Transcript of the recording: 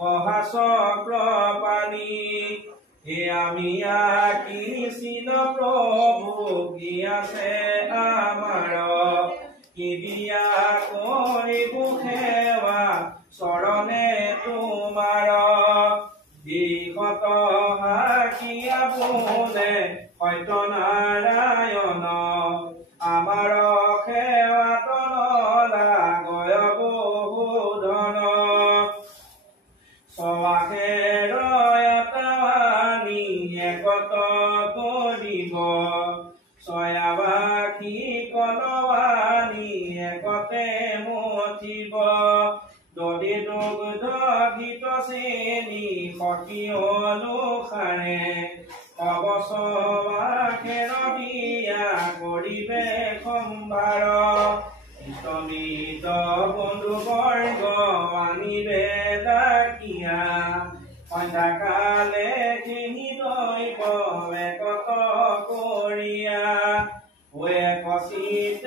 মহাচক্ৰপাণি হে আমি আকিছিল প্ৰভু কি আছে আমাৰ কি দিয়া কৰিব সেৱা চৰণে তোমাৰ দিশত হাকিয়া বোলে সত্যনাৰায়ণ আমাৰ সেৱাত নলাগয় বহু ধন সৱাসেৰয়তাৱানি একত কৰিব ছয়াবাসী কলৱানি একতে মঠিব দধি দুগ্ধ গীত শ্ৰেণী সখী অনুসাৰে অৱসবাসেৰ বিয়া কৰিবে সম্ভাৰ ইষ্টমিত বন্ধুবৰ্গ আনিবে ডাকিয়া সন্ধ্যাকালে কিনি দৈৱ একত কৰিয়া এক চিত